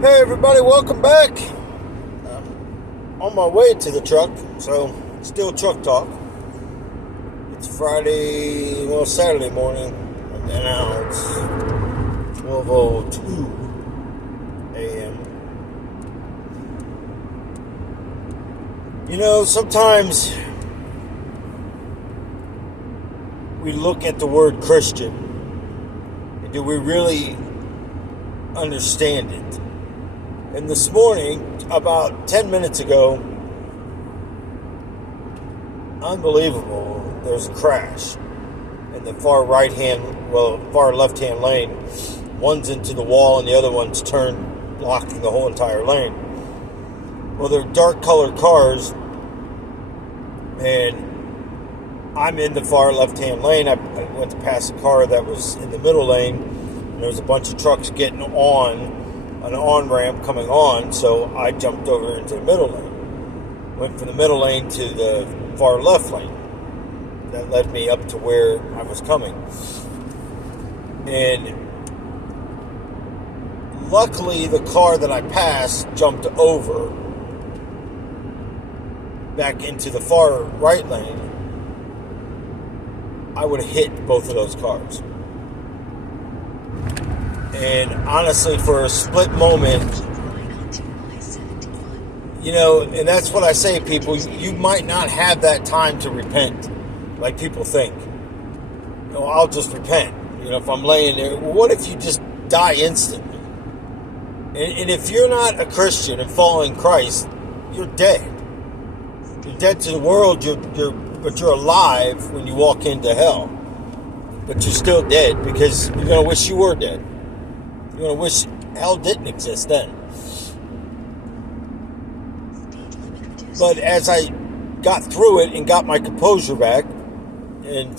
Hey everybody, welcome back. On my way to the truck, so still truck talk. It's Saturday morning, and now it's 12:02 a.m. You know, sometimes we look at the word Christian, and do we really understand it? And this morning, about 10 minutes ago, unbelievable, there's a crash in the far left-hand lane. One's into the wall and the other one's turned, blocking the whole entire lane. Well, they're dark-colored cars, and I'm in the far left-hand lane. I went to pass a car that was in the middle lane, and there was a bunch of trucks getting on an on-ramp coming on, so I jumped over into the middle lane. Went from the middle lane to the far left lane. That led me up to where I was coming. And luckily, the car that I passed jumped over back into the far right lane. I would have hit both of those cars. And honestly, for a split moment, you know, and that's what I say, people, you might not have that time to repent like people think. You know, I'll just repent. You know, if I'm laying there, what if you just die instantly? And if you're not a Christian and following Christ, you're dead. You're dead to the world, but you're alive when you walk into hell. But you're still dead because you're going to wish you were dead. You're going to wish hell didn't exist then. But as I got through it and got my composure back, and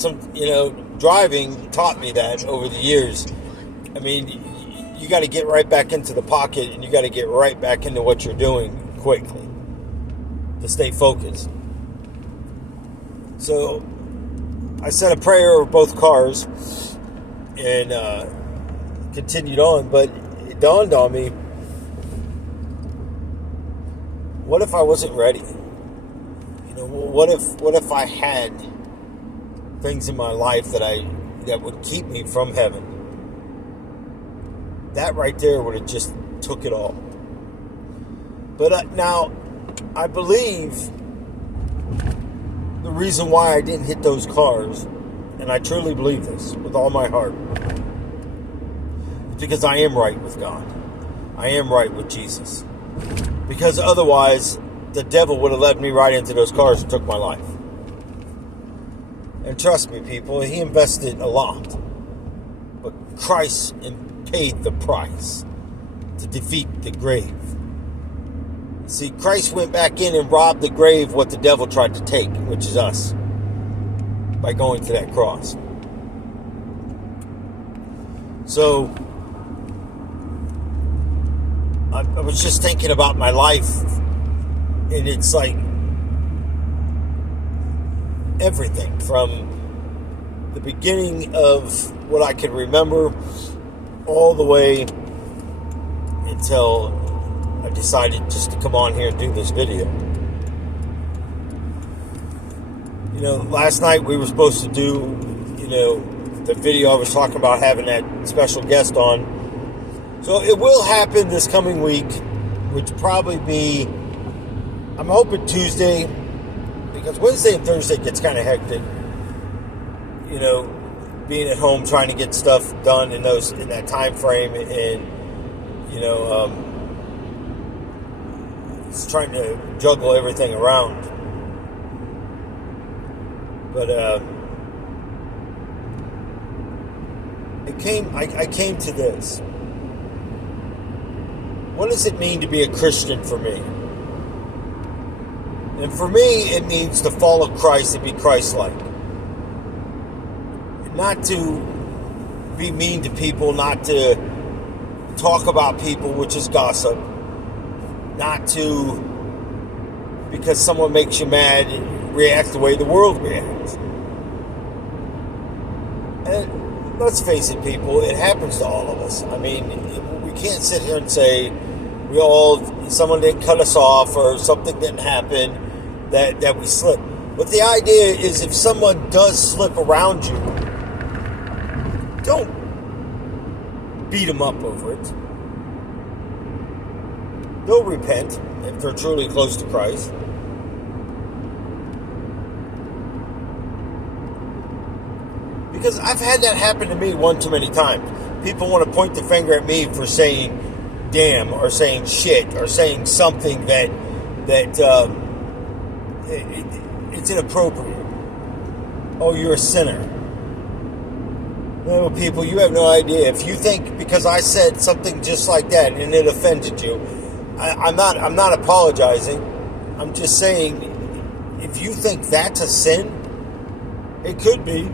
driving taught me that over the years. I mean, you got to get right back into the pocket, and you got to get right back into what you're doing quickly to stay focused. So I said a prayer over both cars and continued on, but it dawned on me, what if I wasn't ready? You know, what if I had things in my life that would keep me from heaven? That right there would have just took it all. But now, I believe the reason why I didn't hit those cars, and I truly believe this with all my heart, is because I am right with God. I am right with Jesus. Because otherwise, the devil would have led me right into those cars and took my life. And trust me, people, he invested a lot. But Christ paid the price to defeat the grave. See, Christ went back in and robbed the grave what the devil tried to take, which is us, by going to that cross. So, I was just thinking about my life, and it's like everything from the beginning of what I can remember all the way until I decided just to come on here and do this video. You know, last night we were supposed to do, the video I was talking about having that special guest on. So it will happen this coming week, which will probably be, I'm hoping Tuesday, because Wednesday and Thursday gets kind of hectic. You know, being at home trying to get stuff done in that time frame, and it's trying to juggle everything around. But I came to this. What does it mean to be a Christian for me? And for me, it means to follow Christ and be Christ-like. Not to be mean to people, not to talk about people, which is gossip. Not to, because someone makes you mad, react the way the world reacts. And let's face it, people, it happens to all of us. I mean, we can't sit here and say, someone didn't cut us off or something didn't happen that we slip. But the idea is if someone does slip around you, don't beat them up over it. They'll repent if they're truly close to Christ. Because I've had that happen to me one too many times. People want to point the finger at me for saying damn or saying shit or saying something that it's inappropriate. Oh, you're a sinner. No, people, you have no idea. If you think because I said something just like that and it offended you, I'm not apologizing. I'm just saying, if you think that's a sin, it could be.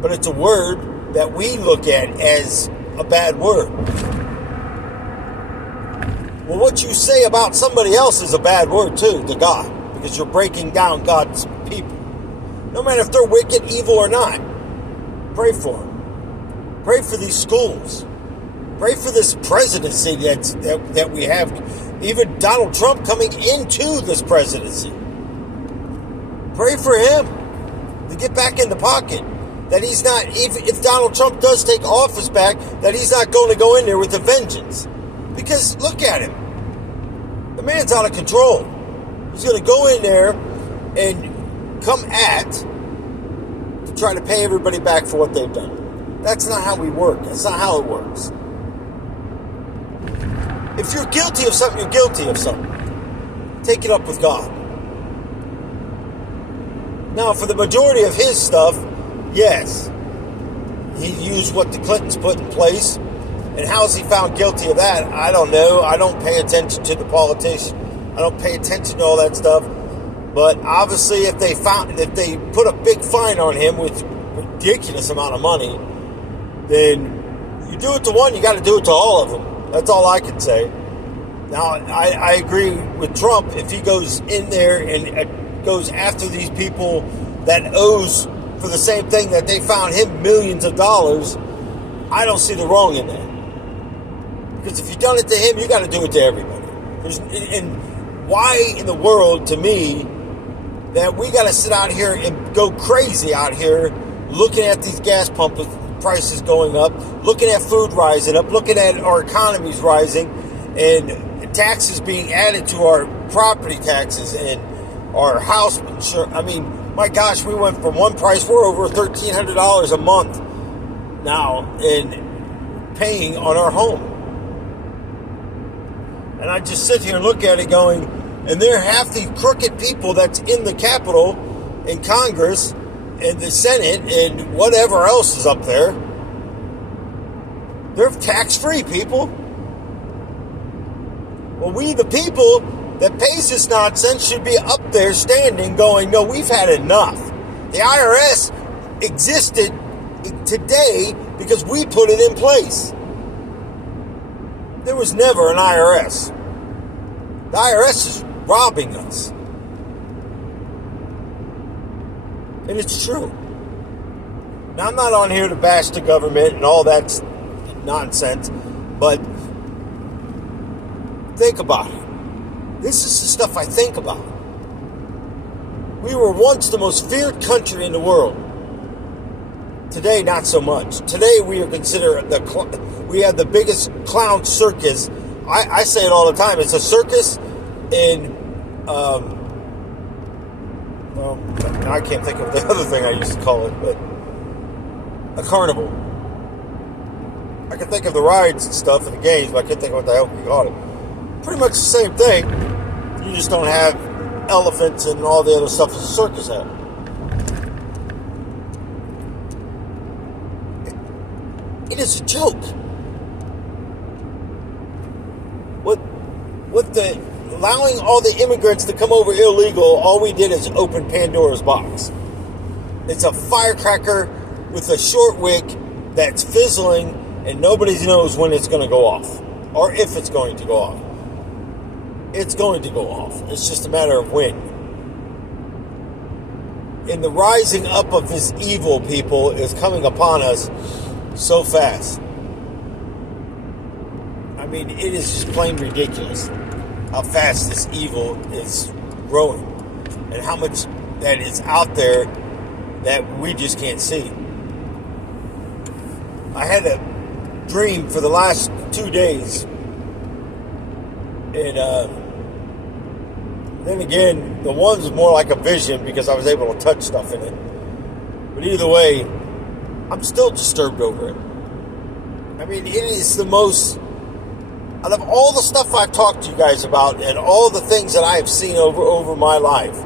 But it's a word that we look at as a bad word. Well, what you say about somebody else is a bad word too to God, because you're breaking down God's people. No matter if they're wicked, evil, or not. Pray for them. Pray for these schools. Pray for this presidency that we have. Even Donald Trump coming into this presidency. Pray for him to get back in the pocket. That he's not, if Donald Trump does take office back, that he's not going to go in there with a vengeance. Because look at him. The man's out of control. He's going to go in there and come at to try to pay everybody back for what they've done. That's not how we work. That's not how it works. If you're guilty of something, you're guilty of something. Take it up with God. Now, for the majority of his stuff, yes, he used what the Clintons put in place. And how is he found guilty of that? I don't know. I don't pay attention to the politician. I don't pay attention to all that stuff. But obviously, if they put a big fine on him with ridiculous amount of money, then you do it to one, you got to do it to all of them. That's all I can say. Now, I agree with Trump. If he goes in there and goes after these people that owes for the same thing that they found him millions of dollars, I don't see the wrong in that. Because if you've done it to him, you got to do it to everybody. And why in the world, to me, that we got to sit out here and go crazy out here looking at these gas pump prices going up, looking at food rising up, looking at our economies rising, and taxes being added to our property taxes and our house insurance. I mean, my gosh, we went from one price, we're over $1,300 a month now in paying on our home. And I just sit here and look at it going, and they're half the crooked people that's in the Capitol, in Congress, and the Senate, and whatever else is up there. They're tax-free people. Well, we, the people that pays this nonsense, should be up there standing going, no, we've had enough. The IRS existed today because we put it in place. There was never an IRS. The IRS is robbing us. And it's true. Now, I'm not on here to bash the government and all that nonsense, but think about it. This is the stuff I think about. We were once the most feared country in the world. Today, not so much. Today, we are considered we have the biggest clown circus. I say it all the time. It's a circus in, well, I can't think of the other thing I used to call it, but a carnival. I can think of the rides and stuff and the games, but I can't think of what the hell we call it. Pretty much the same thing. You just don't have elephants and all the other stuff that the circus has. It is a joke. With the allowing all the immigrants to come over illegal, all we did is open Pandora's box. It's a firecracker with a short wick that's fizzling, and nobody knows when it's going to go off or if it's going to go off. It's going to go off. It's just a matter of when. And the rising up of this evil, people, is coming upon us so fast. I mean, it is just plain ridiculous how fast this evil is growing and how much that is out there that we just can't see. I had a dream for the last 2 days, and then again, the one was more like a vision because I was able to touch stuff in it. But either way, I'm still disturbed over it. I mean, it is the most, out of all the stuff I've talked to you guys about and all the things that I have seen over my life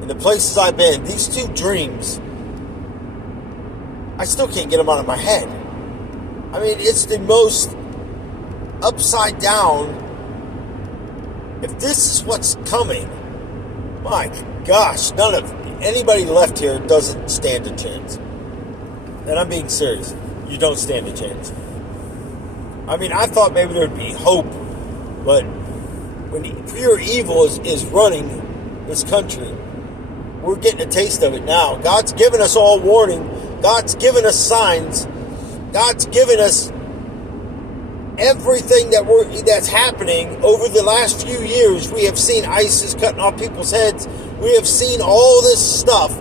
and the places I've been, these 2 dreams, I still can't get them out of my head. I mean, it's the most upside down. If this is what's coming, my gosh, anybody left here doesn't stand a chance. And I'm being serious. You don't stand a chance. I mean, I thought maybe there'd be hope, but when pure evil is running this country, we're getting a taste of it now. God's given us all warning. God's given us signs. God's given us everything that's happening over the last few years. We have seen ISIS cutting off people's heads. We have seen all this stuff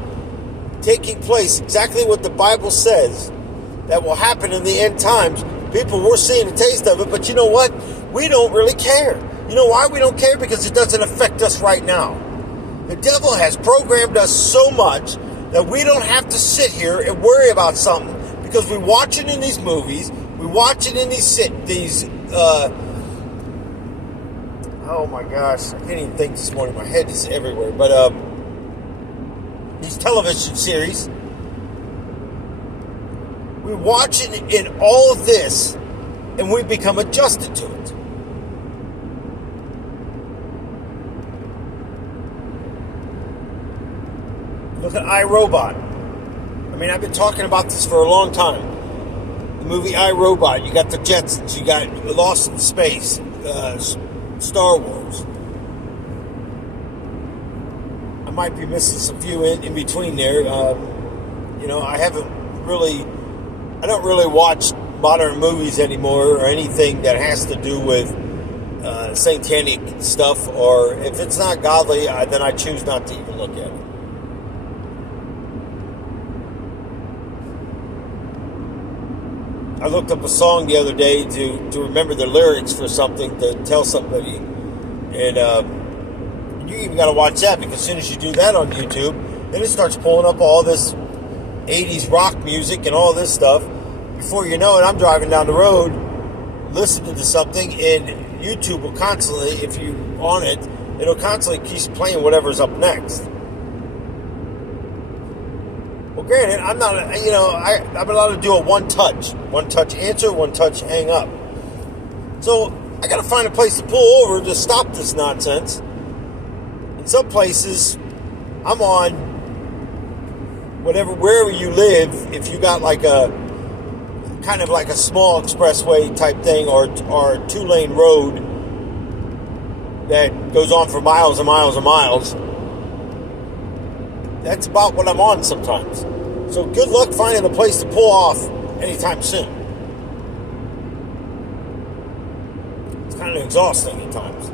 taking place, exactly what the Bible says that will happen in the end times. People, we're seeing a taste of it, but you know what? We don't really care. You know why we don't care? Because it doesn't affect us right now. The devil has programmed us so much that we don't have to sit here and worry about something because we watch it in these movies, we watch it in oh my gosh, I can't even think this morning. My head is everywhere. But these television series, we watch it in all of this, and we become adjusted to it. Look at iRobot. I mean, I've been talking about this for a long time. The movie iRobot, you got the Jetsons, you got Lost in Space, Star Wars. I might be missing some few in between there. I don't really watch modern movies anymore or anything that has to do with satanic stuff, or if it's not godly, then I choose not to even look at it. I looked up a song the other day to remember the lyrics for something, to tell somebody. And you even got to watch that, because as soon as you do that on YouTube, then it starts pulling up all this 80s rock music and all this stuff. Before you know it, I'm driving down the road listening to something, and YouTube will constantly, if you on it, it'll constantly keep playing whatever's up next. Well, granted, I'm not, I'm allowed to do a one-touch answer, one-touch hang up. So I got to find a place to pull over to stop this nonsense. In some places, I'm on wherever you live. If you got like a kind of like a small expressway type thing, or a 2-lane road that goes on for miles and miles and miles, that's about what I'm on sometimes. So good luck finding a place to pull off anytime soon. It's kind of exhausting at times.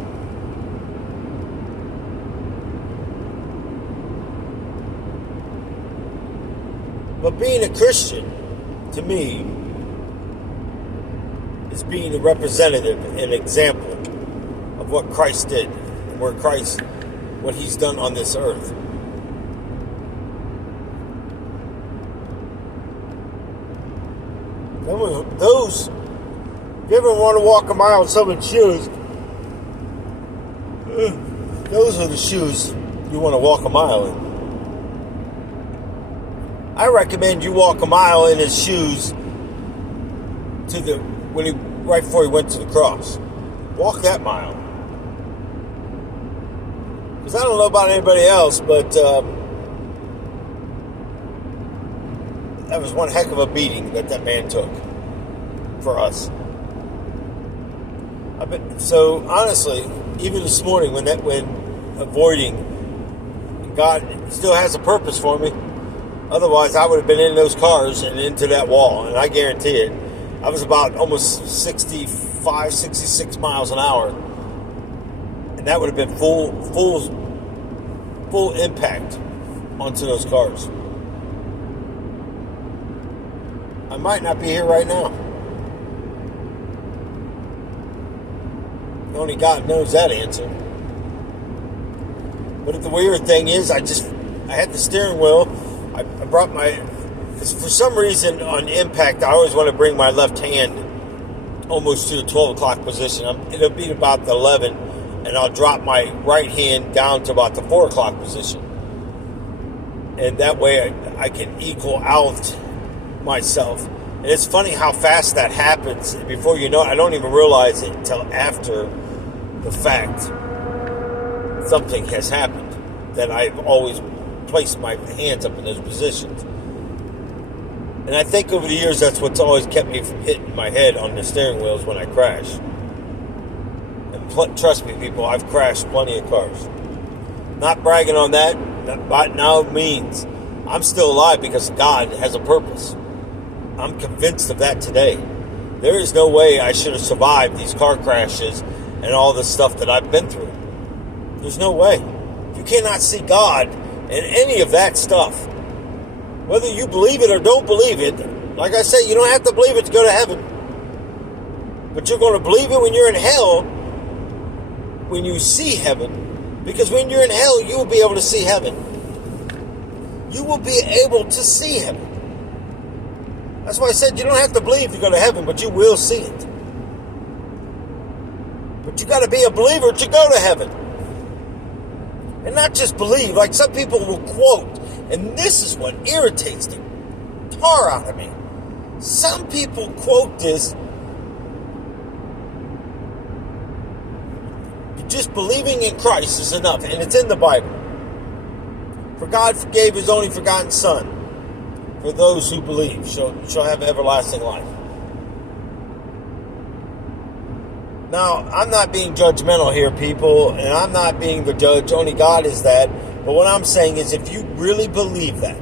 But being a Christian, to me, is being a representative, an example of what Christ did, and what He's done on this earth. Those, if you ever want to walk a mile in someone's shoes, those are the shoes you want to walk a mile in. I recommend you walk a mile in His shoes right before He went to the cross. Walk that mile. Because I don't know about anybody else, but that was one heck of a beating that man took for us. So honestly, even this morning, when avoiding, God still has a purpose for me. Otherwise, I would have been in those cars and into that wall, and I guarantee it. I was about almost 65 65, 66 miles an hour. And that would have been full impact onto those cars. I might not be here right now. Only God knows that answer. But the weird thing is, I had the steering wheel. I brought because for some reason on impact, I always want to bring my left hand almost to the 12 o'clock position. It'll be about the 11, and I'll drop my right hand down to about the 4 o'clock position. And that way I can equal out myself. And it's funny how fast that happens. Before you know it, I don't even realize it until after the fact something has happened, that I've always placed my hands up in those positions. And I think over the years, that's what's always kept me from hitting my head on the steering wheels when I crash. And trust me, people, I've crashed plenty of cars. Not bragging on that, by no means. I'm still alive because God has a purpose. I'm convinced of that today. There is no way I should have survived these car crashes and all the stuff that I've been through. There's no way. You cannot see God in any of that stuff. Whether you believe it or don't believe it, like I said, you don't have to believe it to go to heaven. But you're going to believe it when you're in hell, when you see heaven. Because when you're in hell, you will be able to see heaven. You will be able to see heaven. That's why I said you don't have to believe to go to heaven, but you will see it. But you got to be a believer to go to heaven. And not just believe, like some people will quote, and this is what irritates the tar out of me. Some people quote this, just believing in Christ is enough, and it's in the Bible. For God gave His only begotten Son, for those who believe shall have everlasting life. Now, I'm not being judgmental here, people, and I'm not being the judge. Only God is that. But what I'm saying is, if you really believe that,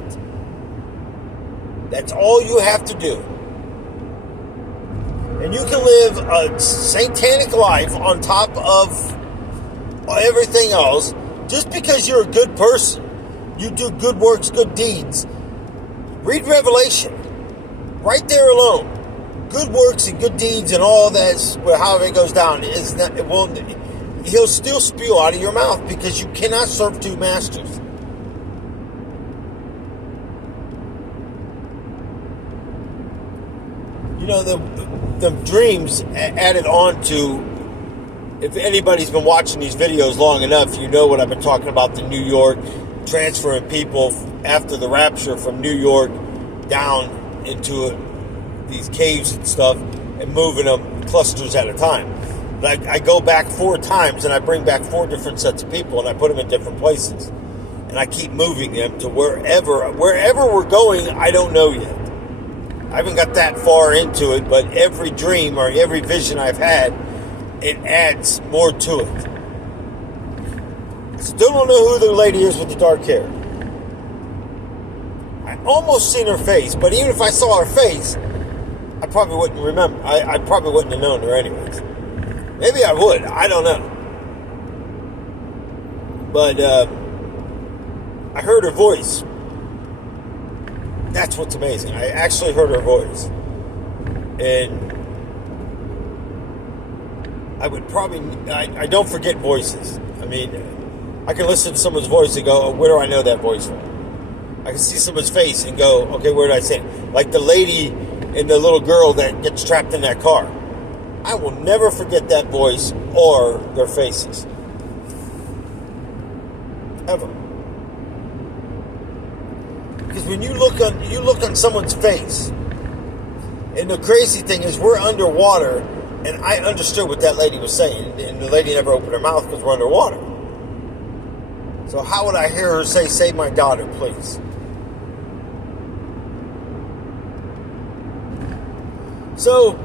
that's all you have to do. And you can live a satanic life on top of everything else just because you're a good person. You do good works, good deeds. Read Revelation. Right there alone. Good works and good deeds and all that, however it goes down, he'll still spew out of your mouth because you cannot serve two masters. You know, the dreams added on to, if anybody's been watching these videos long enough, you know what I've been talking about, the New York, transferring people after the rapture from New York down into these caves and stuff and moving them clusters at a time. Like, I go back 4 times and I bring back 4 different sets of people and I put them in different places. And I keep moving them to wherever we're going, I don't know yet. I haven't got that far into it, but every dream or every vision I've had, it adds more to it. Still don't know who the lady is with the dark hair. I almost seen her face, but even if I saw her face, I probably wouldn't remember. I probably wouldn't have known her anyways. Maybe I would. I don't know. But I heard her voice. That's what's amazing. I actually heard her voice. And I would probably... I don't forget voices. I mean, I can listen to someone's voice and go, oh, where do I know that voice from? I can see someone's face and go, okay, where did I say it? Like the lady and the little girl that gets trapped in that car. I will never forget that voice or their faces. Ever. Because when you look on someone's face, and the crazy thing is we're underwater, and I understood what that lady was saying, and the lady never opened her mouth because we're underwater. So how would I hear her say, save my daughter, please? So,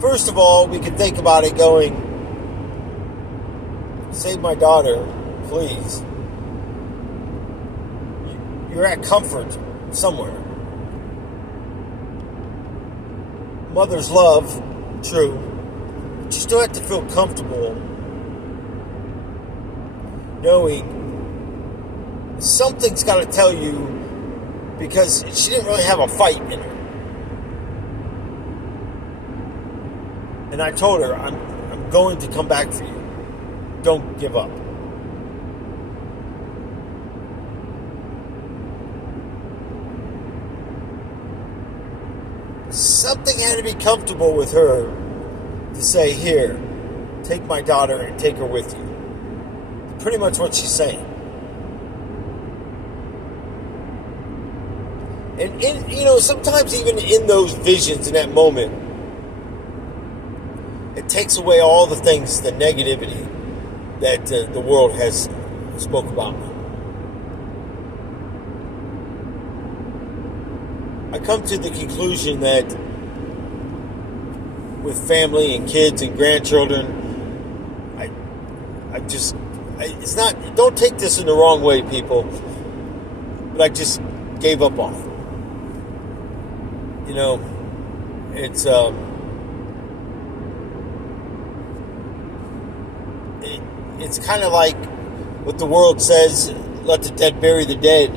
first of all, we can think about it going, save my daughter, please. You're at comfort somewhere. Mother's love, true. But you still have to feel comfortable knowing something's got to tell you, because she didn't really have a fight in her. And I told her, I'm going to come back for you. Don't give up. Something had to be comfortable with her to say, here, take my daughter and take her with you. Pretty much what she's saying. And sometimes even in those visions, in that moment, it takes away all the things, the negativity that the world has spoke about me. I come to the conclusion that with family and kids and grandchildren, it's not, don't take this in the wrong way, people, but I just gave up on it. It's kind of like what the world says, let the dead bury the dead.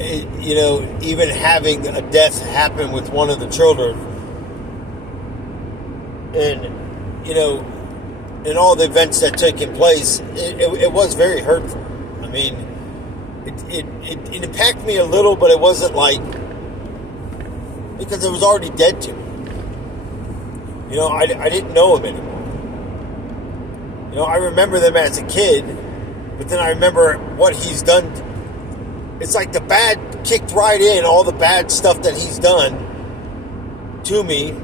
Even having a death happen with one of the children, and and all the events that took place, it was very hurtful. I mean, it impacted me a little, but it wasn't like, because it was already dead to me. I didn't know him anymore. I remember them as a kid, but then I remember what he's done. It's like the bad kicked right in, all the bad stuff that he's done to me.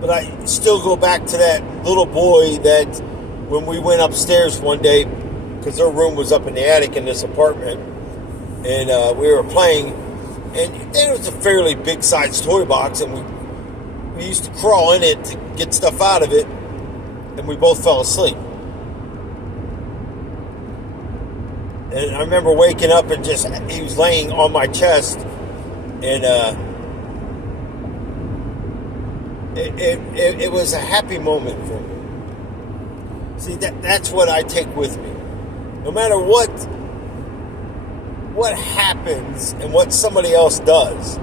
But I still go back to that little boy that when we went upstairs one day, because their room was up in the attic in this apartment, and we were playing, and it was a fairly big sized toy box, and we used to crawl in it to get stuff out of it, and we both fell asleep. And I remember waking up and he was laying on my chest, and it was a happy moment for me. See, that's what I take with me. No matter what happens and what somebody else does,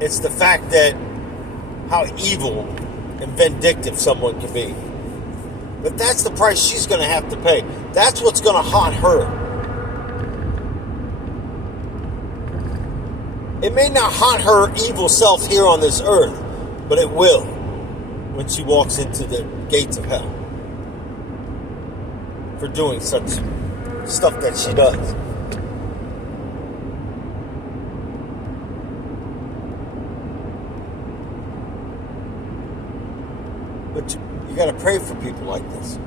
it's the fact that how evil and vindictive someone can be. But that's the price she's going to have to pay. That's what's going to haunt her. It may not haunt her evil self here on this earth, but it will when she walks into the gates of hell for doing such stuff that she does. But you got to pray for people like this.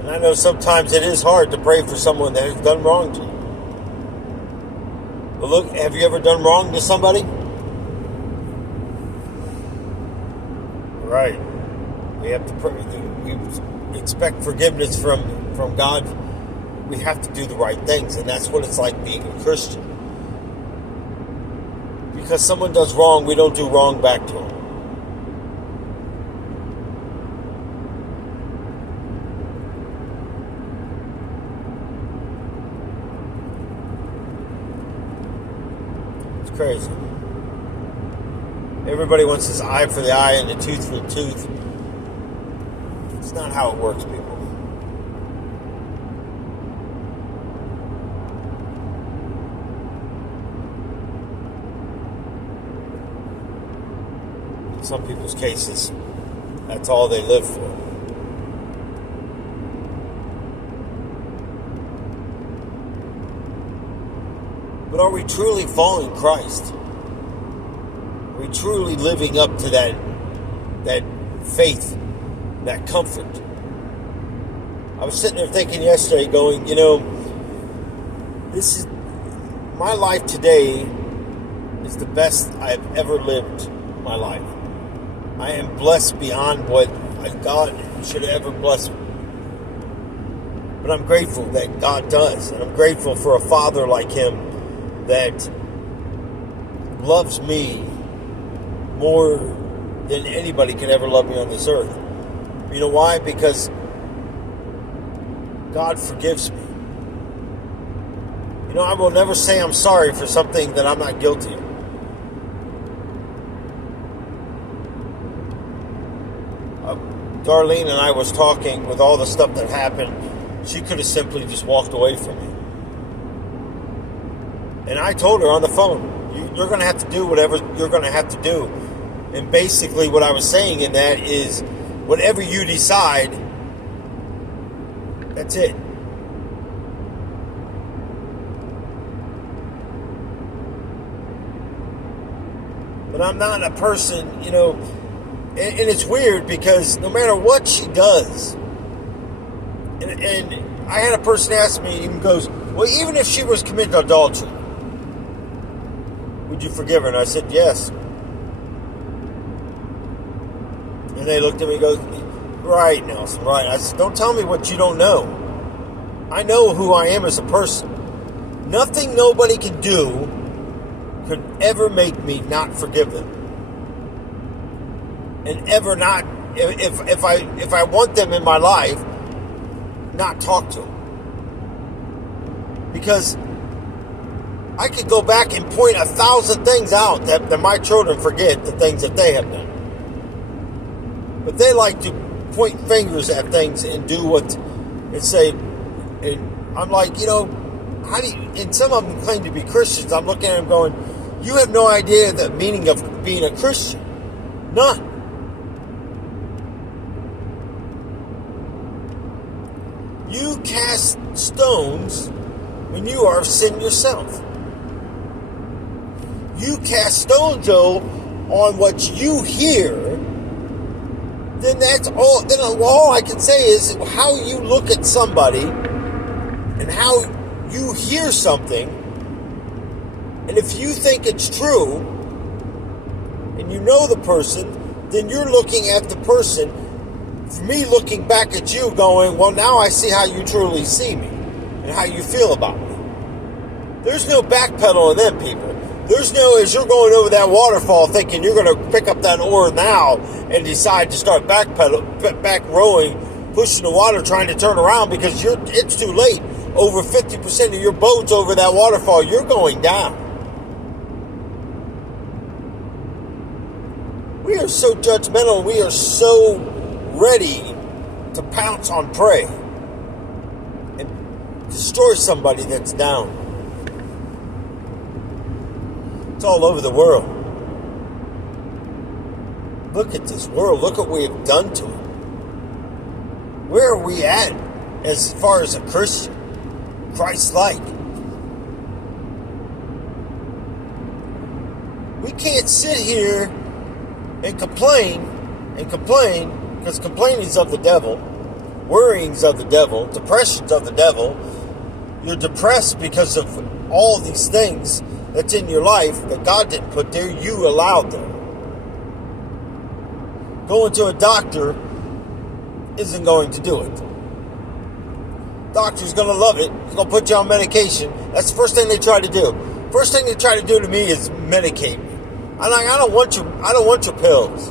And I know sometimes it is hard to pray for someone that has done wrong to you. But look, have you ever done wrong to somebody? Right. We have to pray. We expect forgiveness from God. We have to do the right things, and that's what it's like being a Christian. Because someone does wrong, we don't do wrong back to them. It's crazy. Everybody wants this eye for the eye and the tooth for the tooth. It's not how it works, people. In some people's cases, that's all they live for. But are we truly following Christ? Are we truly living up to that faith, that comfort? I was sitting there thinking yesterday, going, this is my life today is the best I've ever lived my life. I am blessed beyond what God should have ever blessed me. But I'm grateful that God does. And I'm grateful for a father like him that loves me more than anybody can ever love me on this earth. You know why? Because God forgives me. You know, I will never say I'm sorry for something that I'm not guilty of. Darlene and I was talking with all the stuff that happened. She could have simply just walked away from me. And I told her on the phone, you're going to have to do whatever you're going to have to do. And basically what I was saying in that is, whatever you decide, that's it. But I'm not a person, you know, and it's weird because no matter what she does, and I had a person ask me, and goes, well, even if she was committing adultery, would you forgive her? And I said, yes. And they looked at me and goes, right, Nelson, right. I said, don't tell me what you don't know. I know who I am as a person. Nothing nobody can do could ever make me not forgive them. And ever not, if I want them in my life, not talk to them. Because I could go back and point 1,000 things out that my children forget the things that they have done. But they like to point fingers at things and do what, and say, and I'm like, you know, how do you, and some of them claim to be Christians. I'm looking at them going, you have no idea the meaning of being a Christian. None. You cast stones when you are sin yourself. You cast stones, Joe, on what you hear, then that's all. Then all I can say is how you look at somebody and how you hear something. And if you think it's true, and you know the person, then you're looking at the person. For me, looking back at you, going, well, now I see how you truly see me and how you feel about me. There's no backpedaling them, people. There's no, as you're going over that waterfall thinking you're going to pick up that oar now and decide to start back rowing, pushing the water, trying to turn around because it's too late. Over 50% of your boat's over that waterfall. You're going down. We are so judgmental. We are so ready to pounce on prey and destroy somebody that's down. It's all over the world. Look at this world. Look what we have done to it. Where are we at as far as a Christian? Christ-like. We can't sit here and complain, because complaining's of the devil, worrying's of the devil, depression's of the devil. You're depressed because of all these things that's in your life that God didn't put there, you allowed them. Going to a doctor isn't going to do it. Doctor's going to love it. He's going to put you on medication. That's the first thing they try to do. First thing they try to do to me is medicate me. I'm like, I don't want your pills.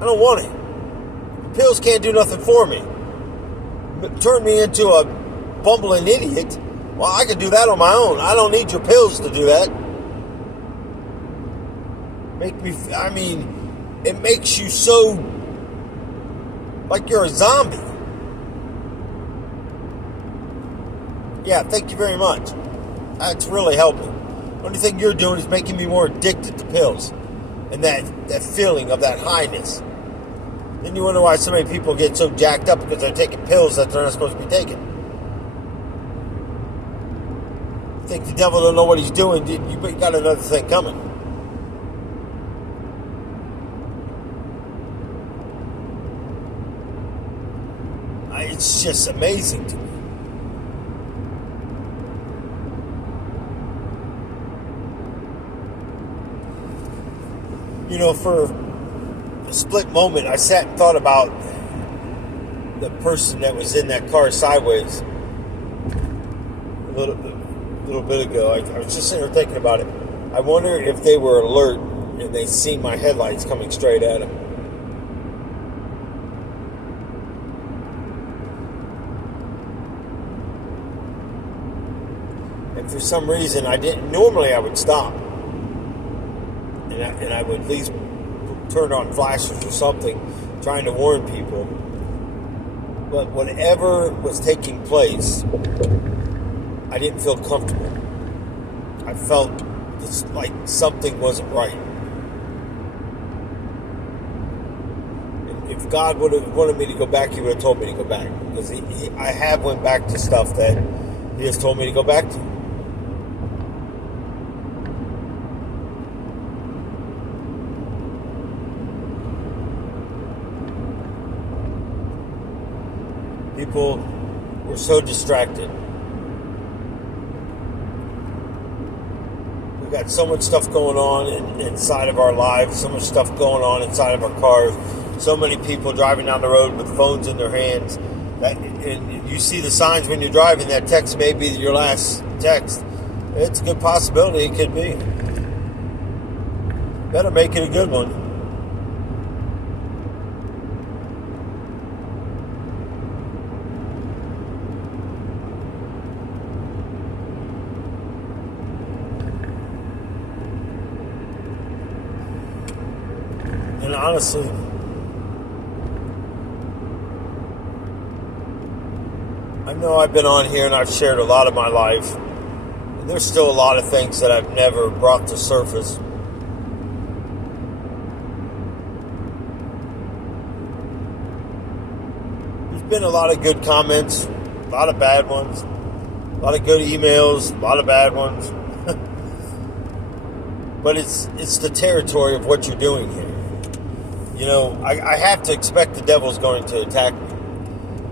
I don't want it. The pills can't do nothing for me. Turn me into a bumbling idiot. Well, I can do that on my own. I don't need your pills to do that. It makes you so like you're a zombie. Yeah, thank you very much. That's really helping. The only thing you're doing is making me more addicted to pills. And that feeling of that highness. Then you wonder why so many people get so jacked up because they're taking pills that they're not supposed to be taking. You think the devil don't know what he's doing, you got another thing coming. It's just amazing to me. You know, for a split moment, I sat and thought about the person that was in that car sideways. little bit ago. I was just sitting there thinking about it. I wonder if they were alert and they seen my headlights coming straight at them. And for some reason, I didn't. Normally, I would stop, and I would at least turn on flashers or something, trying to warn people. But whatever was taking place, I didn't feel comfortable. I felt like something wasn't right. And if God would have wanted me to go back, He would have told me to go back. Because I have went back to stuff that He has told me to go back to. People were so distracted. We've got so much stuff going on inside of our lives, so much stuff going on inside of our cars, so many people driving down the road with phones in their hands. And you see the signs when you're driving, that text may be your last text. It's a good possibility it could be. Better make it a good one. And honestly, I know I've been on here and I've shared a lot of my life. And there's still a lot of things that I've never brought to surface. There's been a lot of good comments, a lot of bad ones, a lot of good emails, a lot of bad ones. But it's the territory of what you're doing here. You know, I have to expect the devil's going to attack me.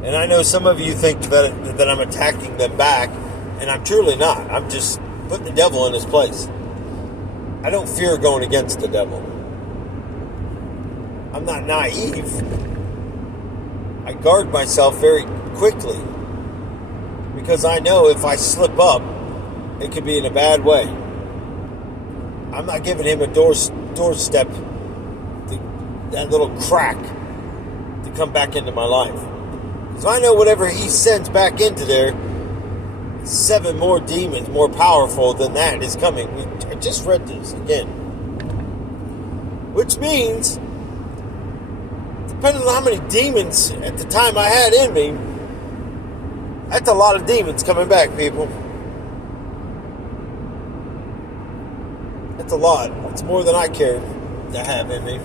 And I know some of you think that I'm attacking them back, and I'm truly not. I'm just putting the devil in his place. I don't fear going against the devil. I'm not naive. I guard myself very quickly because I know if I slip up, it could be in a bad way. I'm not giving him a doorstep, that little crack to come back into my life. Because I know whatever he sends back into there, 7 more demons more powerful than that is coming. I just read this again. Which means, depending on how many demons at the time I had in me, that's a lot of demons coming back, people. That's a lot. It's more than I cared to have in me.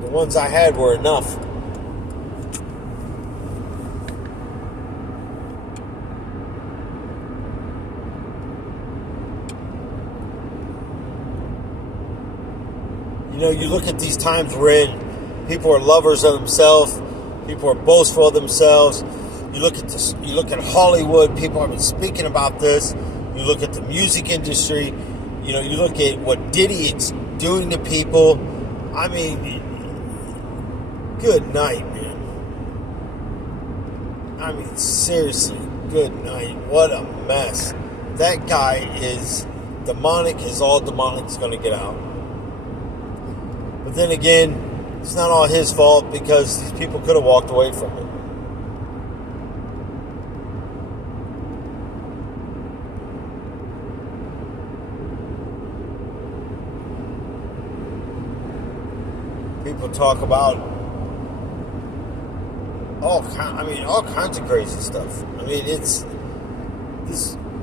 The ones I had were enough. You know, you look at these times we're in, people are lovers of themselves, people are boastful of themselves. You look at this, you look at Hollywood, people have been speaking about this. You look at the music industry, you know, you look at what Diddy is doing to people. I mean, good night, man. I mean, seriously, good night. What a mess. That guy is demonic, is all demonic is going to get out. But then again, it's not all his fault because these people could have walked away from it. People talk about all kinds of crazy stuff. I mean, it's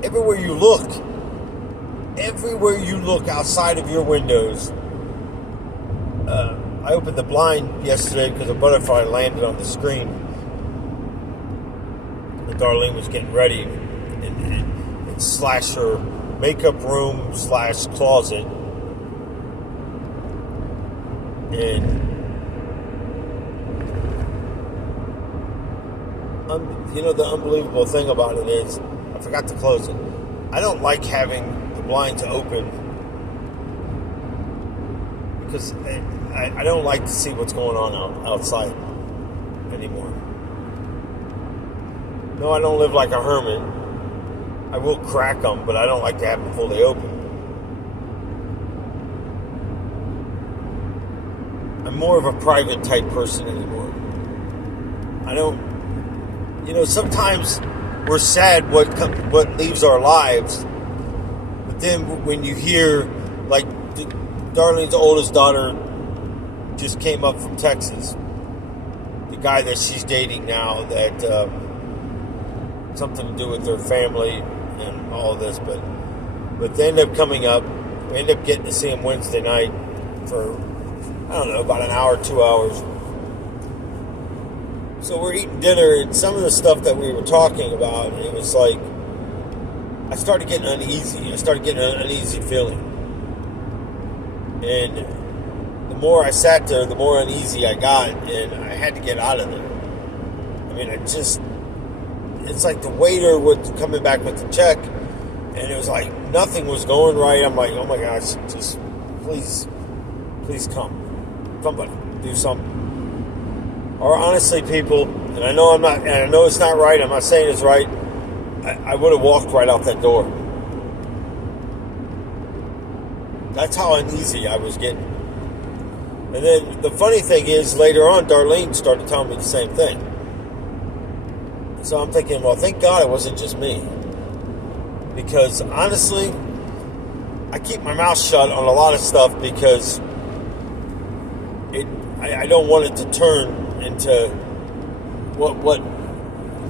everywhere you look outside of your windows. I opened the blind yesterday because a butterfly landed on the screen. And Darlene was getting ready and slash her makeup room / closet. And you know, the unbelievable thing about it is, I forgot to close it. I don't like having the blinds open because I don't like to see what's going on outside anymore. No, I don't live like a hermit. I will crack them, but I don't like to have them fully open. I'm more of a private type person anymore. I don't, sometimes we're sad what leaves our lives, but then when you hear, like, Darlene's oldest daughter just came up from Texas. The guy that she's dating now, that something to do with their family and all this, but they end up coming up. We end up getting to see him Wednesday night for, I don't know, about an hour, 2 hours. So we're eating dinner, and some of the stuff that we were talking about, it was like, I started getting uneasy. I started getting an uneasy feeling. And the more I sat there, the more uneasy I got, and I had to get out of there. I mean, it's like the waiter was coming back with the check, and it was like nothing was going right. I'm like, oh my gosh, just please come. Somebody, do something. Or honestly, people, and I know it's not right, I'm not saying it's right, I would have walked right out that door. That's how uneasy I was getting. And then the funny thing is, later on, Darlene started telling me the same thing. So I'm thinking, well, thank God it wasn't just me. Because honestly, I keep my mouth shut on a lot of stuff because I don't want it to turn into what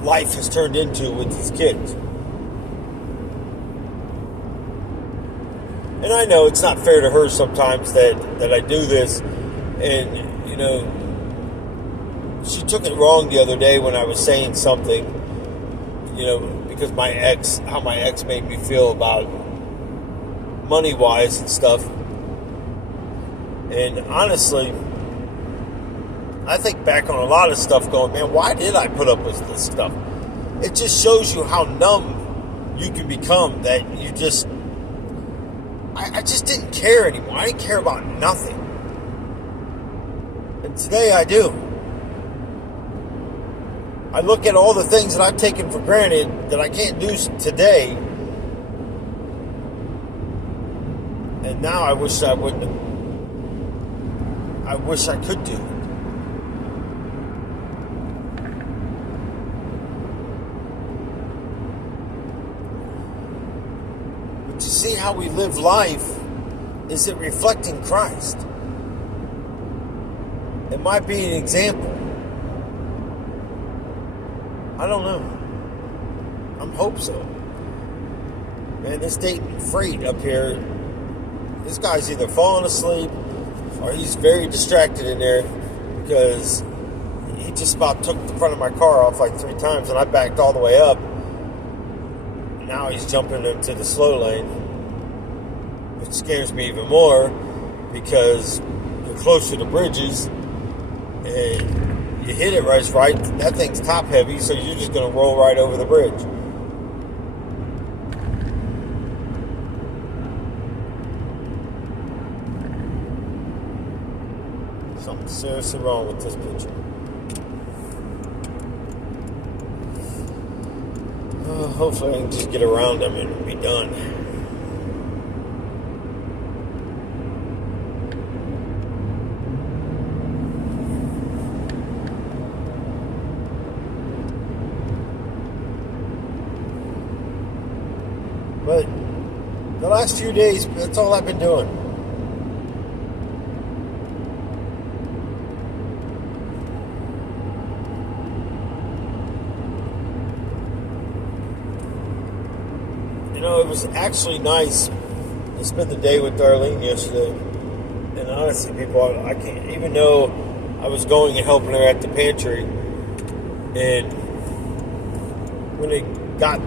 life has turned into with these kids. And I know it's not fair to her sometimes that I do this. And, she took it wrong the other day when I was saying something, because how my ex made me feel about money-wise and stuff. And honestly, I think back on a lot of stuff going, man, why did I put up with this stuff? It just shows you how numb you can become, that you just... I just didn't care anymore. I didn't care about nothing. And today I do. I look at all the things that I've taken for granted that I can't do today. And now I wish I wouldn't have. I wish I could do it. But you see how we live life? Is it reflecting Christ? Am I being an example? I don't know. I hope so. Man, this Dayton freight up here, this guy's either falling asleep or he's very distracted in there, because he just about took the front of my car off like 3 times, and I backed all the way up. Now he's jumping into the slow lane, which scares me even more because you're closer to bridges and you hit it right, that thing's top heavy, so you're just going to roll right over the bridge. Something seriously wrong with this picture. Hopefully I can just get around them and be done. But the last few days, that's all I've been doing. It was actually nice to spend the day with Darlene yesterday. And honestly, people, I can't, even though I was going and helping her at the pantry, and when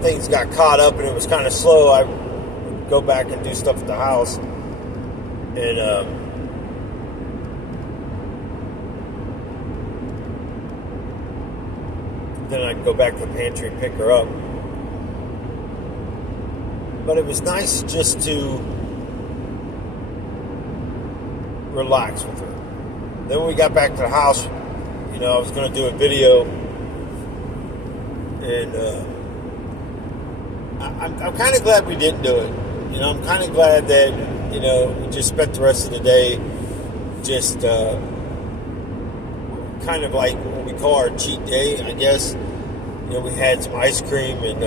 things got caught up and it was kind of slow, I would go back and do stuff at the house. And then I'd go back to the pantry and pick her up. But it was nice just to relax with her. Then when we got back to the house, I was going to do a video, and I'm kind of glad we didn't do it. I'm kind of glad that we just spent the rest of the day just kind of like what we call our cheat day, I guess. We had some ice cream and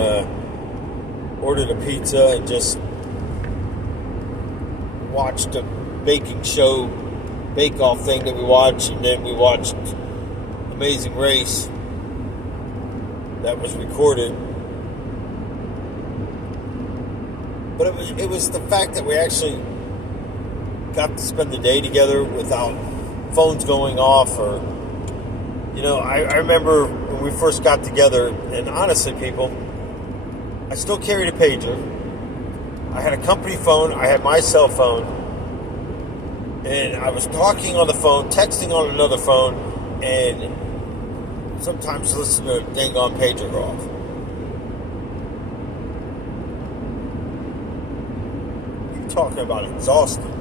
ordered a pizza and just watched a baking show, bake-off thing that we watched, and then we watched Amazing Race that was recorded. But it was the fact that we actually got to spend the day together without phones going off. Or I remember when we first got together, and honestly, people, I still carried a pager. I had a company phone, I had my cell phone, and I was talking on the phone, texting on another phone, and sometimes listening to a dang on pager go off. You're talking about exhausting.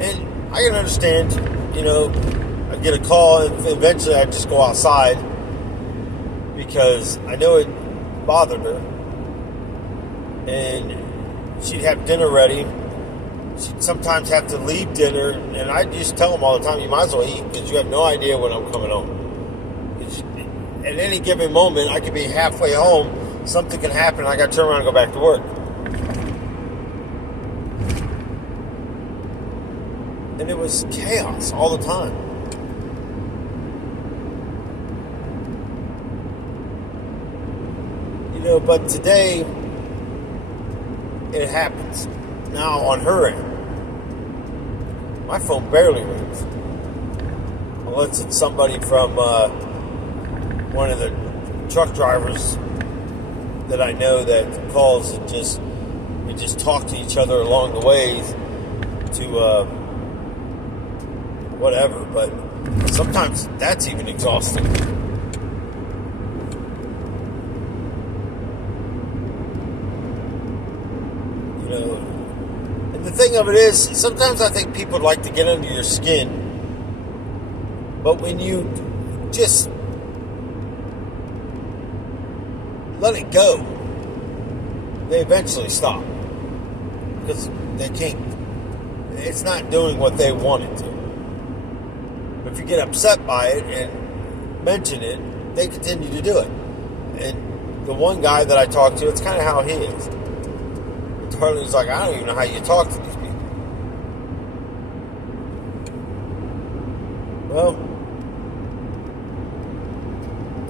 And I can understand, I get a call and eventually I just go outside because I know it bothered her. And she'd have dinner ready. She'd sometimes have to leave dinner, and I just tell them all the time, you might as well eat because you have no idea when I'm coming home. At any given moment, I could be halfway home, something can happen, and I got to turn around and go back to work. And it was chaos all the time. But today, it happens. Now, on her end, my phone barely rings. Unless it's somebody from one of the truck drivers that I know that calls and we just talk to each other along the way to whatever. But sometimes that's even exhausting. And the thing of it is, sometimes I think people like to get under your skin, but when you just let it go, they eventually stop because they can't. It's not doing what they want it to. But if you get upset by it and mention it, they continue to do it. And the one guy that I talked to, it's kind of how he is. Harley's like, I don't even know how you talk to these people. Well,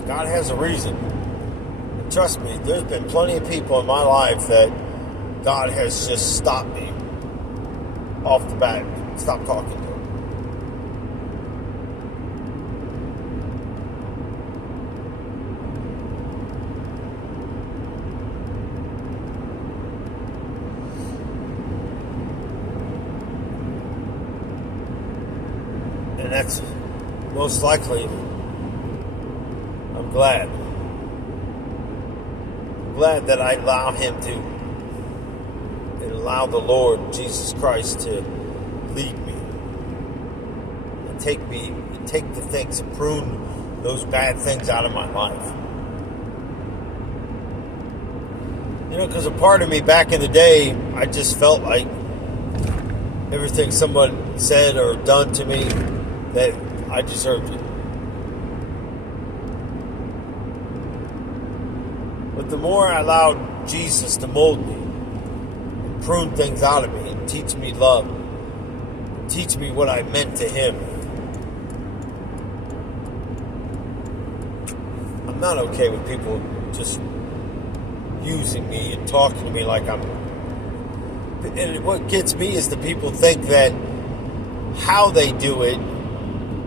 God has a reason. And trust me, there's been plenty of people in my life that God has just stopped me off the bat, stopped talking to them. And that's most likely, I'm glad. I'm glad that I allow him to, and allow the Lord Jesus Christ to lead me. And take the things and prune those bad things out of my life. Because a part of me back in the day, I just felt like everything someone said or done to me, that I deserved it. But the more I allowed Jesus to mold me and prune things out of me and teach me love, and teach me what I meant to him, I'm not okay with people just using me and talking to me like I'm... And what gets me is the people think that how they do it,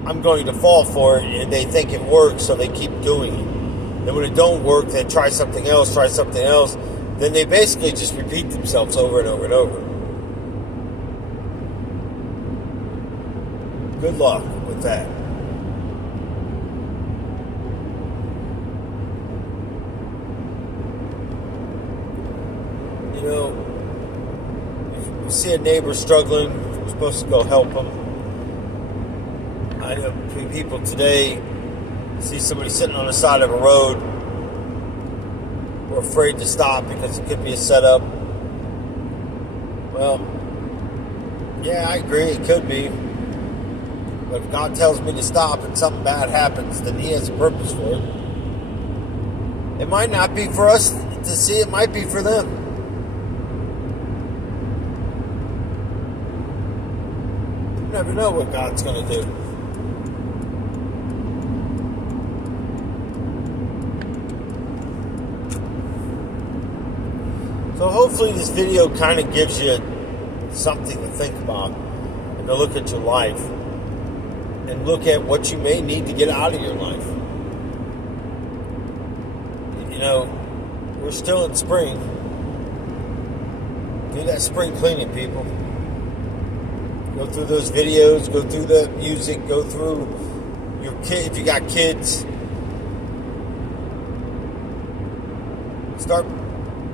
I'm going to fall for it, and they think it works, so they keep doing it. And when it don't work, they try something else, then they basically just repeat themselves over and over and over. Good luck with that. If you see a neighbor struggling, you're supposed to go help them. I know people today see somebody sitting on the side of a road we're afraid to stop because it could be a setup. Well, yeah, I agree, it could be. But if God tells me to stop and something bad happens, then He has a purpose for it. It might not be for us to see, it might be for them. You never know what God's going to do. So hopefully this video kind of gives you something to think about and to look at your life and look at what you may need to get out of your life. You know, we're still in spring. Do that spring cleaning, people. Go through those videos, go through the music, go through your kid, if you got kids. Start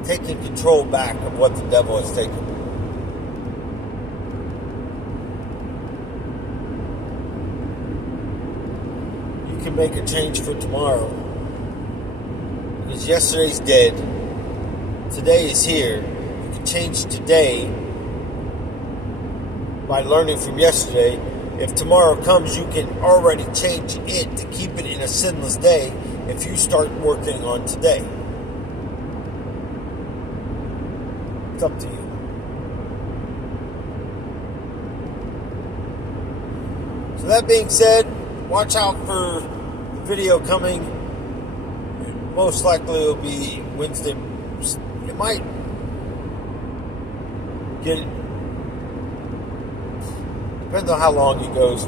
taking control back of what the devil has taken. You can make a change for tomorrow. Because yesterday's dead. Today is here. You can change today by learning from yesterday. If tomorrow comes, you can already change it to keep it in a sinless day if you start working on today. It's up to you. So that being said, watch out for the video coming. Most likely it'll be Wednesday. It might get, depends on how long it goes.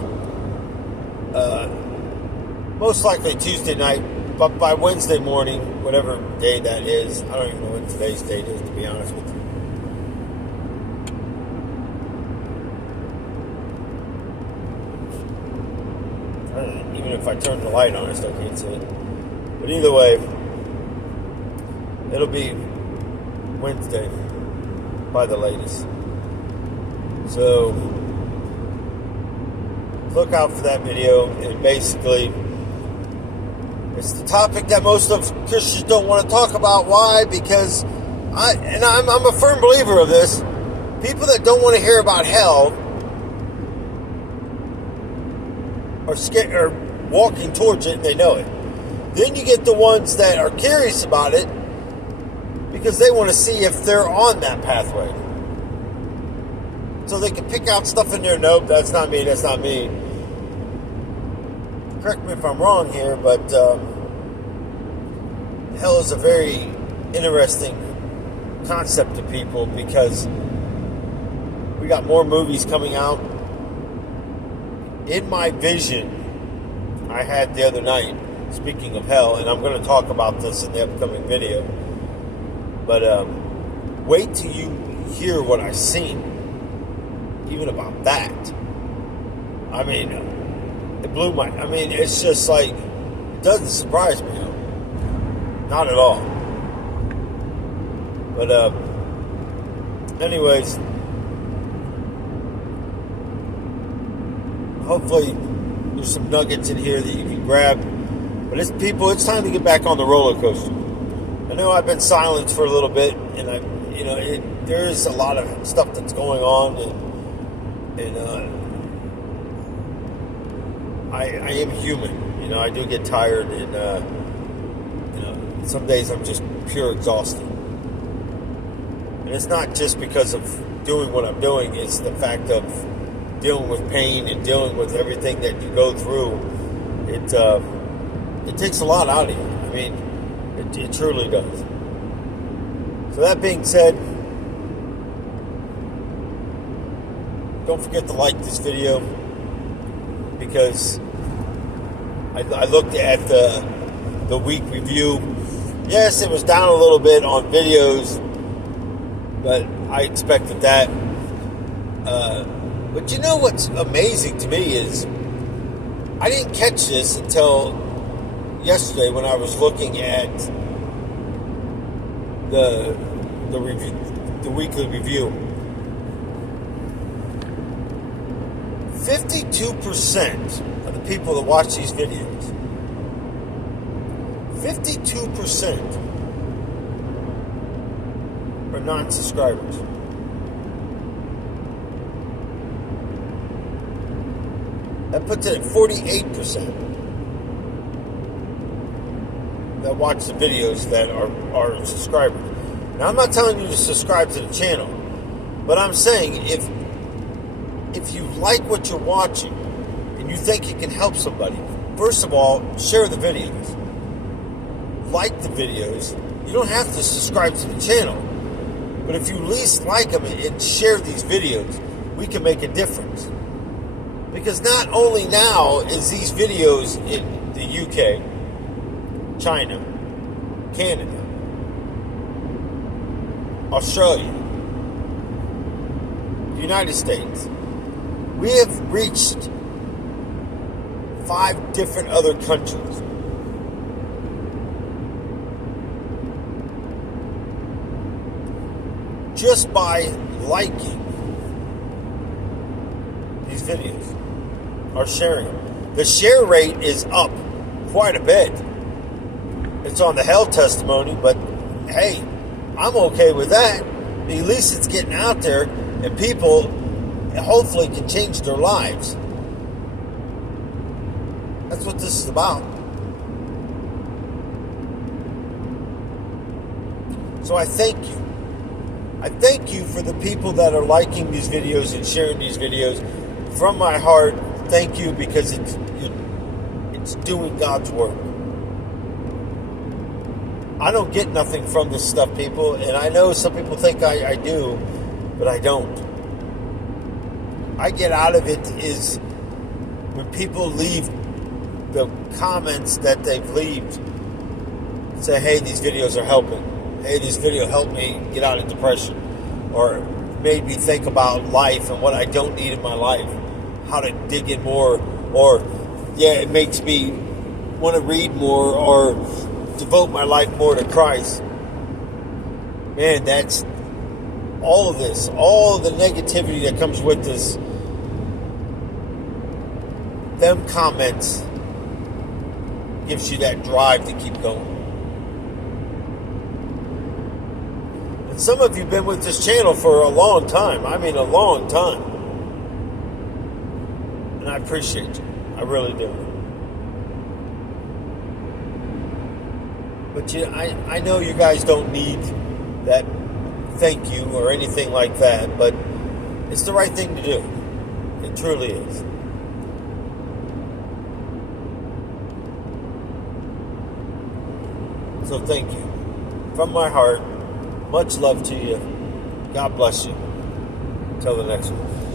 Most likely Tuesday night, but by Wednesday morning, whatever day that is, I don't even know what today's date is, to be honest with you. Even if I turn the light on, I still can't see it. But either way, it'll be Wednesday by the latest. So look out for that video. And basically, it's the topic that most of Christians don't want to talk about. Why? Because I'm a firm believer of this. People that don't want to hear about hell are scared, are walking towards it, and they know it. Then you get the ones that are curious about it because they want to see if they're on that pathway. So they can pick out stuff in there. Nope, that's not me, that's not me. Correct me if I'm wrong here, but hell is a very interesting concept to people because we got more movies coming out. In my vision I had the other night, speaking of hell, and I'm going to talk about this in the upcoming video, but wait till you hear what I've seen, even about that. I mean, it blew my, I mean, it's just like, it doesn't surprise me, not at all. But anyways, hopefully there's some nuggets in here that you can grab. But it's time to get back on the roller coaster. I know I've been silent for a little bit, and there is a lot of stuff that's going on, and I am human. I do get tired, and some days I'm just pure exhausted. And it's not just because of doing what I'm doing; it's the fact of dealing with pain and dealing with everything that you go through. It takes a lot out of you. I mean, it truly does. So that being said, don't forget to like this video, because I looked at the week review. Yes, it was down a little bit on videos, but I expected that. But you know what's amazing to me is I didn't catch this until yesterday when I was looking at the review, the weekly review. 52% of the people that watch these videos, 52% non-subscribers. That puts it at 48% that watch the videos that are subscribers. Now, I'm not telling you to subscribe to the channel, but I'm saying if you like what you're watching and you think it can help somebody, first of all, share the videos. Like the videos. You don't have to subscribe to the channel, but if you at least like them and share these videos, we can make a difference. Because not only now is these videos in the UK, China, Canada, Australia, the United States, we have reached 5 different other countries. Just by liking these videos or sharing them. The share rate is up quite a bit. It's on the hell testimony, but hey, I'm okay with that. At least it's getting out there and people hopefully can change their lives. That's what this is about. So I thank you. I thank you for the people that are liking these videos and sharing these videos. From my heart, thank you, because it's doing God's work. I don't get nothing from this stuff, people, and I know some people think I do, but I don't. I get out of it is when people leave the comments that they've left, say, hey, these videos are helping. Hey, this video helped me get out of depression, or made me think about life and what I don't need in my life, how to dig in more, or yeah, it makes me want to read more or devote my life more to Christ. Man, that's all of this, all of the negativity that comes with this. Them comments gives you that drive to keep going. And some of you have been with this channel for a long time. I mean, a long time. And I appreciate you. I really do. But I know you guys don't need that thank you or anything like that, but it's the right thing to do. It truly is. So thank you. From my heart, much love to you. God bless you. Until the next one.